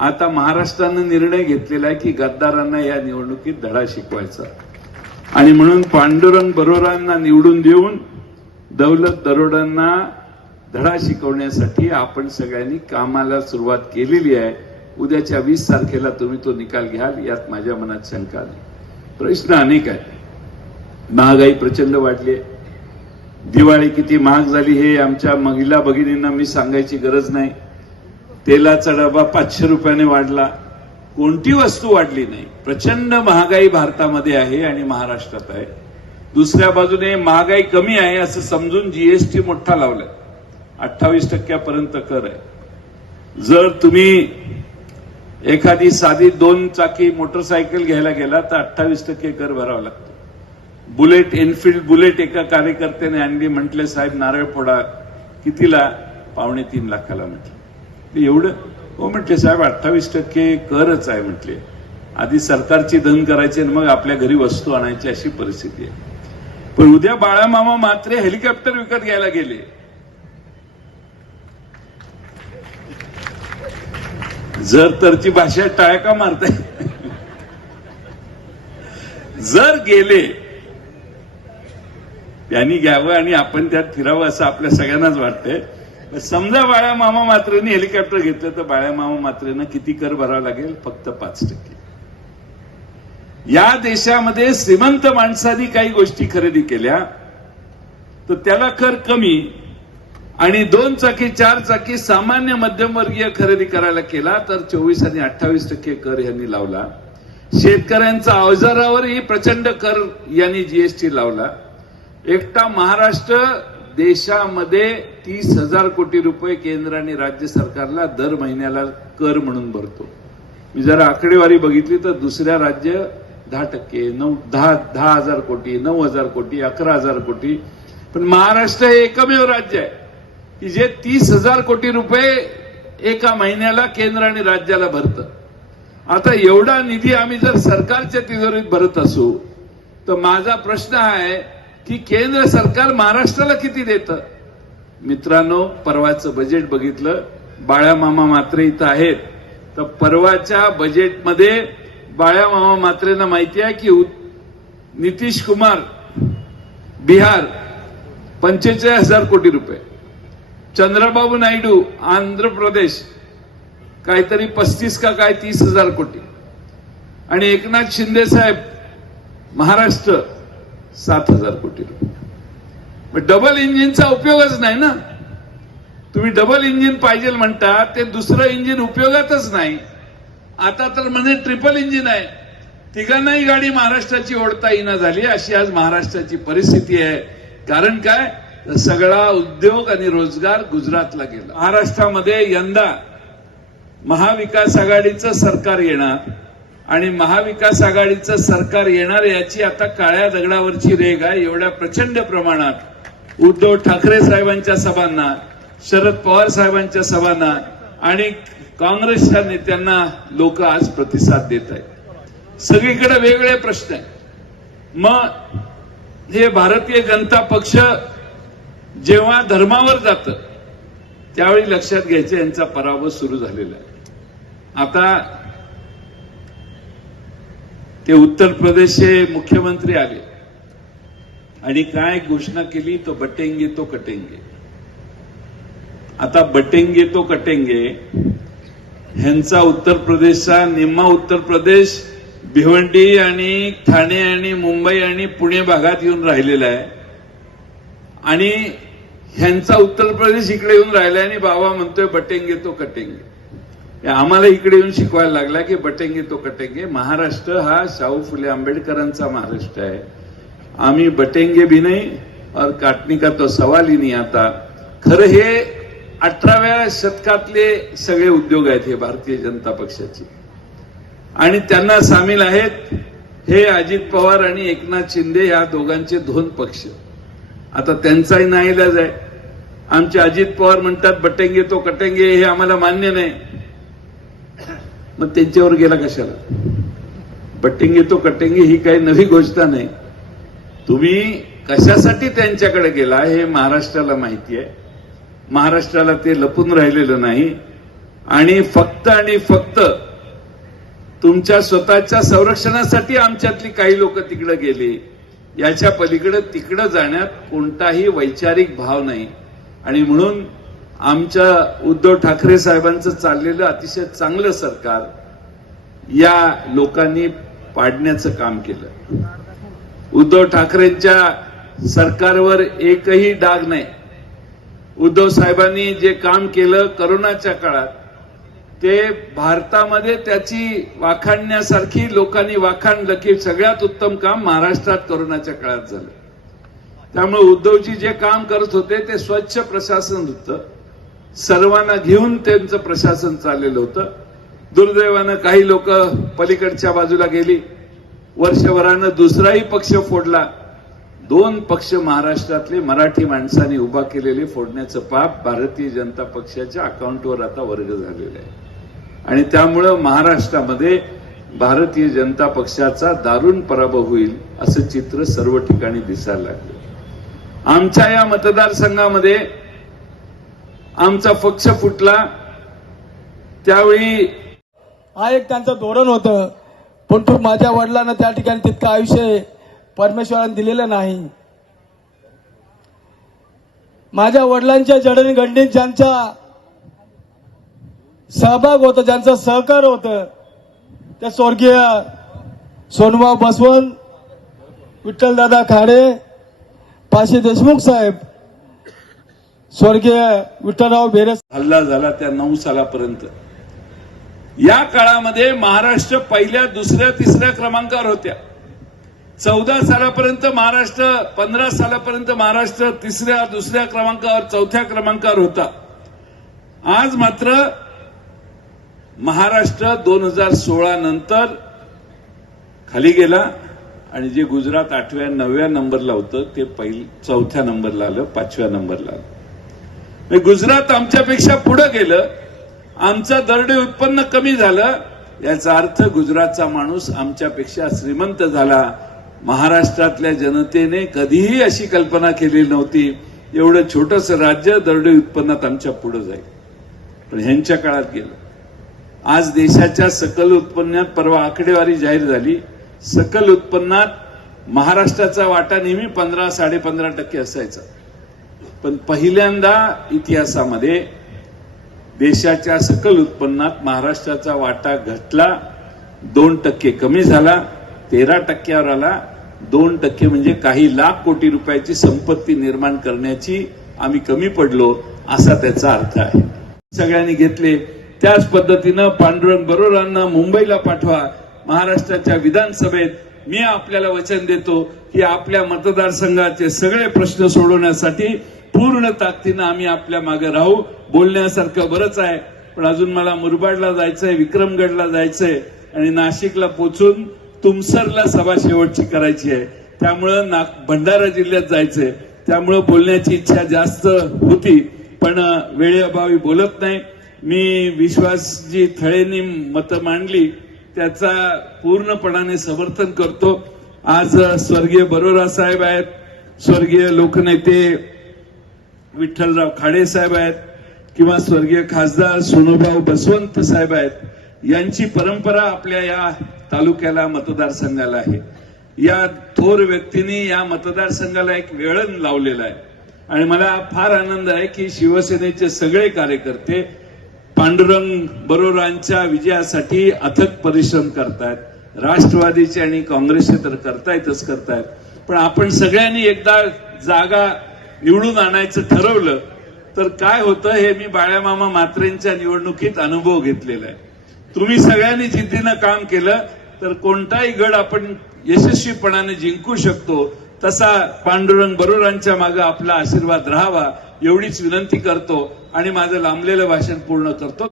आता महाराष्ट्रानं निर्णय घेतलेला आहे की गद्दारांना या निवडणुकीत धडा शिकवायचा. आणि म्हणून पांडुरंग बरोरांना निवडून देऊन दौलत दरोडांना धडा शिकवण्यासाठी आपण सगळ्यांनी कामाला सुरुवात केलेली आहे. उद्याच्या वीस तारखेला तुम्ही तो निकाल घ्याल यात माझ्या मनात शंका नाही. प्रश्न अनेक आहेत. महागाई प्रचंड वाढली आहे. दिवाळी किती महाग झाली हे आमच्या महिला भगिनींना मी सांगायची गरज नाही. तेलाचा डबा पाचशे रुपयाने वाढला. कोणती वस्तू वाढली नाही. प्रचंड महागाई भारतामध्ये आहे आणि महाराष्ट्रात आहे. दुसऱ्या बाजूने महागाई कमी आहे असं समजून जीएसटी मोठा लावलाय. अठ्ठावीस टक्क्यापर्यंत कर आहे. जर तुम्ही एखादी साधी दोन चाकी मोटरसायकल घ्यायला गेला तर अठ्ठावीस टक्के कर भरावा लागतो. बुलेट एनफिल्ड बुलेट एका कार्यकर्त्याने आणली. म्हटले साहेब नारळ फोडा. कितीला? पावणे तीन लाखाला म्हटलं. ते एवढं. हो म्हटले साहेब अठ्ठावीस टक्के करच आहे म्हटले. आधी सरकारची धन करायची आणि मग आपल्या घरी वस्तू आणायची अशी परिस्थिती आहे. पण उद्या बाळामामा मात्र हेलिकॉप्टर विकत घ्यायला गेले. जर तरची भाषा टाळका मारताय. जर गेले त्यांनी घ्यावं आणि आपण त्यात फिरावं असं आपल्या सगळ्यांनाच वाटतंय. समजा बाळ्या मामा मात्रेने हेलिकॉप्टर घेतलं तर बाळ्या मामा मात्रेनं किती कर भरावा लागेल? फक्त पाच टक्के. या देशामध्ये श्रीमंत माणसांनी काही गोष्टी खरेदी केल्या तर त्याला कर कमी आणि दोन चाकी चार चाकी सामान्य मध्यमवर्गीय खरेदी करायला केला तर चोवीस आणि अठ्ठावीस टक्के कर यांनी लावला. शेतकऱ्यांचा अवजारावरही प्रचंड कर यांनी जीएसटी लावला. एकटा महाराष्ट्र देशामध्ये तीस हजार कोटी रुपये केंद्र आणि राज्य सरकारला दर महिन्याला कर म्हणून भरतो. मी जर आकडेवारी बघितली तर दुसऱ्या राज्य दहा टक्के नऊ दहा दहा हजार कोटी नऊ हजार कोटी अकरा हजार कोटी. पण महाराष्ट्र हे एकमेव राज्य आहे की जे तीस हजार कोटी रुपये एका महिन्याला केंद्र आणि राज्याला भरतं. आता एवढा निधी आम्ही जर सरकारच्या तिजोरीत भरत असू तर माझा प्रश्न आहे की केंद्र सरकार महाराष्ट्राला किती देतं? मित्रांनो परवाचं बजेट बघितलं. बाळामामा मात्रे इथं आहेत. तर परवाच्या बजेटमध्ये बाळामामा मात्रेंना माहिती आहे की नितीश कुमार बिहार पंचेचाळीस हजार कोटी रुपये. चंद्रबाबू नायडू आंध्र प्रदेश काहीतरी पस्तीस का काय तीस हजार कोटी. आणि एकनाथ शिंदे साहेब महाराष्ट्र सात हजार कोटी रुपये. डबल इंजिनचा उपयोगच नाही ना? तुम्ही डबल इंजिन पाहिजे म्हणता ते दुसरं इंजिन उपयोगातच नाही. आता तर म्हणजे ट्रिपल इंजिन आहे. तिघांनाही गाडी महाराष्ट्राची ओढता येईना झाली अशी आज महाराष्ट्राची परिस्थिती आहे. कारण काय? सगळा उद्योग आणि रोजगार गुजरातला गेला. महाराष्ट्रामध्ये यंदा महाविकास आघाडीचं सरकार येणार. आणि महाविकास आघाडीचं सरकार येणार याची आता काळ्या दगडावरची रेग आहे एवढ्या प्रचंड प्रमाणात. उद्धव ठाकरे साहेबांच्या सभांना शरद पवार साहेबांच्या सभांना आणि काँग्रेसच्या नेत्यांना लोक आज प्रतिसाद देत आहेत. सगळीकडे वेगवेगळे प्रश्न आहेत. मग हे भारतीय जनता पक्ष जेव्हा धर्मावर जातं त्यावेळी लक्षात घ्यायचं यांचा पराभव सुरू झालेला आहे. आता ते उत्तर प्रदेशचे मुख्यमंत्री आले. आणि काय घोषणा केली तो बटेंगे तो कटेंगे. आता बटेंगे तो कटेंगे ह्यांचा उत्तर प्रदेशचा निम्मा उत्तर प्रदेश भिवंडी आणि ठाणे आणि मुंबई आणि पुणे भागात येऊन राहिलेला आहे. आणि ह्यांचा उत्तर प्रदेश इकडे येऊन राहिला आणि बाबा म्हणतोय बटेंगे तो कटेंगे. आम्हाला इकडे येऊन शिकवायला लागला की बटेंगे तो कटेंगे. महाराष्ट्र हा शाहू फुले आंबेडकरांचा महाराष्ट्र आहे. आम्ही बटेंगे भी नाही और काटणी का तो सवाल ही नाही आता. खरं हे अठराव्या शतकातले सगळे उद्योग आहेत हे भारतीय जनता पक्षाचे. आणि त्यांना सामील आहेत हे अजित पवार आणि एकनाथ शिंदे या दोघांचे दोन पक्ष. आता त्यांचाही नाईलाज आहे. आमचे अजित पवार म्हणतात बटेंगे तो कटेंगे हे आम्हाला मान्य नाही. मग त्यांच्यावर गेला कशाला? बटेंगे तो कटेंगे ही काही नवी गोष्ट नाही. तुम्ही कशासाठी त्यांच्याकडे गेला हे महाराष्ट्राला माहिती आहे. महाराष्ट्राला ते लपून राहिलेलं नाही. आणि फक्त आणि फक्त तुमच्या स्वतःच्या संरक्षणासाठी आमच्यातली काही लोक तिकडे गेली. याच्या पलीकडे तिकडं जाण्यात कोणताही वैचारिक भाव नाही. आणि म्हणून आमच्या उद्धव ठाकरे साहेबांचं चाललेलं अतिशय चांगलं सरकार या लोकांनी पाडण्याचं काम केलं. उद्धव ठाकरेंच्या सरकारवर एकही डाग नाही. उद्धव साहेबांनी जे काम केलं करोनाच्या काळात ते भारतामध्ये त्याची वाखाणण्यासारखी लोकांनी वाखाणलं की सगळ्यात उत्तम काम महाराष्ट्रात करोनाच्या काळात झालं. त्यामुळे उद्धवजी जे काम करत होते ते स्वच्छ प्रशासन होतं. सर्वांना घेऊन त्यांचं प्रशासन चाललेलं होतं. दुर्दैवानं काही लोक पलीकडच्या बाजूला गेली. वर्षभरानं दुसराही पक्ष फोडला. दोन पक्ष महाराष्ट्रातले मराठी माणसांनी उभा केलेले फोडण्याचं पाप भारतीय जनता पक्षाच्या अकाउंटवर आता वर्ग झालेलं आहे. आणि त्यामुळं महाराष्ट्रामध्ये भारतीय जनता पक्षाचा दारुण पराभव होईल असं चित्र सर्व ठिकाणी दिसायला लागलं. आमच्या या मतदारसंघामध्ये आमचा पक्ष फुटला. त्यावेळी हा एक त्यांचं धोरण होतं. पण तो माझ्या वडिलांना त्या ठिकाणी तितकं आयुष्य परमेश्वराने दिलेलं नाही. माझ्या वडिलांच्या जडणघडणीत ज्यांचा सहभाग होता ज्यांचं सहकार होतं त्या स्वर्गीय सोनभाऊ बसवंत विठ्ठलदादा खाडे पाशी देशमुख साहेब स्वर्गीय विठ्ठलराव बेरे हल्ला झाला त्या नऊ सालापर्यंत. या काळामध्ये महाराष्ट्र पहिल्या दुसऱ्या तिसऱ्या क्रमांकावर होत्या. चौदा सालापर्यंत महाराष्ट्र पंधरा सालापर्यंत महाराष्ट्र तिसऱ्या दुसऱ्या क्रमांकावर चौथ्या क्रमांकावर होता. आज मात्र महाराष्ट्र दोन हजार सोळा नंतर खाली गेला आणि जे गुजरात आठव्या नवव्या नंबरला होतं ते पहिल चौथ्या नंबरला आलं पाचव्या नंबरला आलं. गुजरात आमच्यापेक्षा पुढे गेलं आमचं दरडे उत्पन्न कमी झालं याचा अर्थ गुजरातचा माणूस आमच्यापेक्षा श्रीमंत झाला. महाराष्ट्रातल्या जनतेने कधीही अशी कल्पना केलेली नव्हती. एवढं छोटस राज्य दरडे उत्पन्नात आमच्या पुढे जाईल. पण ह्यांच्या काळात गेलं. आज देशाच्या सकल उत्पन्नात परवा आकडेवारी जाहीर झाली. सकल उत्पन्नात महाराष्ट्राचा वाटा नेहमी पंधरा साडेपंधरा टक्के असायचा. पण पहिल्यांदा इतिहासामध्ये देशाच्या सकल उत्पन्नात महाराष्ट्राचा वाटा घटला दोन टक्के कमी झाला तेरा टक्क्यावर आला. दोन टक्के म्हणजे काही लाख कोटी रुपयाची संपत्ती निर्माण करण्याची आम्ही कमी पडलो असा त्याचा अर्थ आहे. सगळ्यांनी घेतले. त्याच पद्धतीनं पांडुरंग बरोरांना मुंबईला पाठवा. महाराष्ट्राच्या विधानसभेत मी आपल्याला वचन देतो की आपल्या मतदारसंघाचे सगळे प्रश्न सोडवण्यासाठी पूर्ण ताकदीनं आम्ही आपल्या मागे राहू. बोलण्यासारखं बरंच आहे. पण अजून मला मुरबाडला जायचंय विक्रमगडला जायचंय आणि नाशिकला पोचून तुमसरला सभा शेवटची करायची आहे. त्यामुळं नाग भंडारा जिल्ह्यात जायचंय. त्यामुळं बोलण्याची इच्छा जास्त होती पण वेळेअभावी बोलत नाही. मी विश्वासजी थळेनी मतं मांडली. त्याचा पूर्णपणाने समर्थन करतो. आज स्वर्गीय बरोरा साहेब आहेत. स्वर्गीय लोकनेते विठ्ठलराव खाडे साहेब आहेत किंवा स्वर्गीय खासदार सोनूभाऊ बसवंत साहेब आहेत यांची परंपरा आपल्या या तालुक्याला मतदारसंघाला आहे. या थोर व्यक्तींनी या मतदारसंघाला एक वेळण लावलेला आहे. आणि मला फार आनंद आहे की शिवसेनेचे सगळे कार्यकर्ते पांडुरंग बरोरांच्या विजयासाठी अथक परिश्रम करतायत. राष्ट्रवादीचे आणि काँग्रेसचे तर करतायतच करतायत. पण आपण सगळ्यांनी एकदा जागा निवडून आणायचं ठरवलं तर काय होतं हे मी बाळ्यामामा मात्रेंच्या निवडणुकीत अनुभव घेतलेला आहे. तुम्ही सगळ्यांनी जिद्दीनं काम केलं तर कोणताही गड आपण यशस्वीपणाने जिंकू शकतो तसा पांडुरंग बरोरांच्या मागे आपला आशीर्वाद राहावा एवढीच विनंती करतो आणि माझं लांबलेलं भाषण पूर्ण करतो.